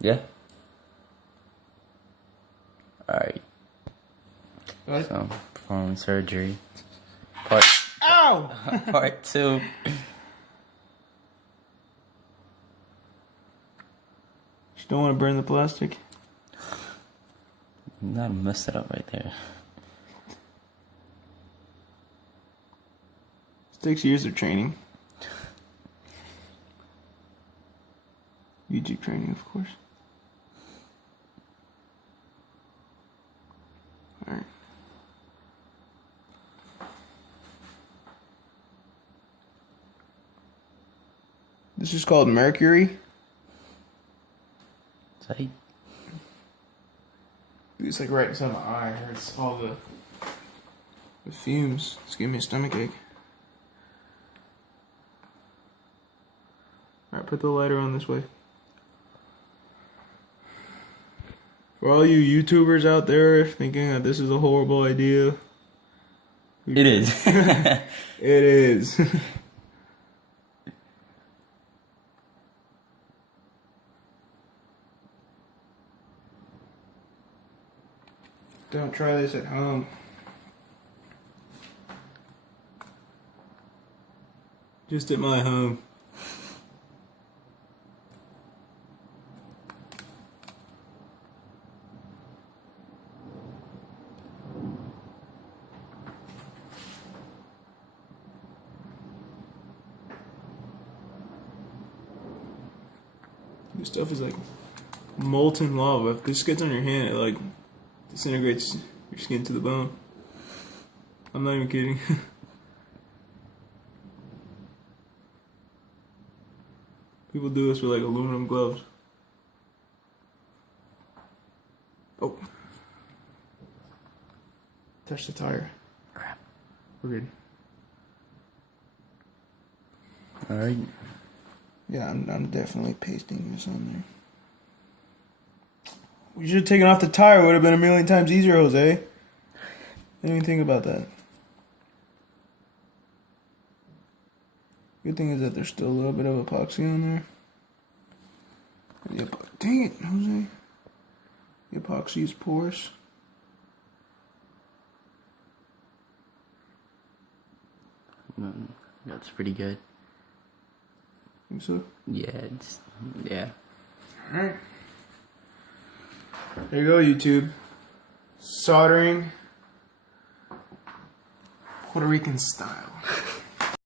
Yeah. Alright. What? So, performing surgery. Part Ow! part 2. Just don't want to burn the plastic. You gotta mess it up right there. It takes years of training. YouTube training, of course. Alright. This is called mercury. Tight. It's like right inside my eye. It hurts all the fumes. It's giving me a stomach ache. Alright, put the lighter on this way. For all you YouTubers out there thinking that this is a horrible idea. It is. It is. Don't try this at home. Just at my home. This stuff is like molten lava. If this gets on your hand, it like disintegrates your skin to the bone. I'm not even kidding. People do this with like aluminum gloves. Oh. Touch the tire. Crap. We're good. Alright. Yeah, I'm definitely pasting this on there. We should have taken off the tire. It would have been a million times easier, Jose. I didn't even think about that. Good thing is that there's still a little bit of epoxy on there. Dang it, Jose. The epoxy is porous. That's pretty good. Think so? Yeah. Alright. There you go, YouTube. Soldering Puerto Rican style.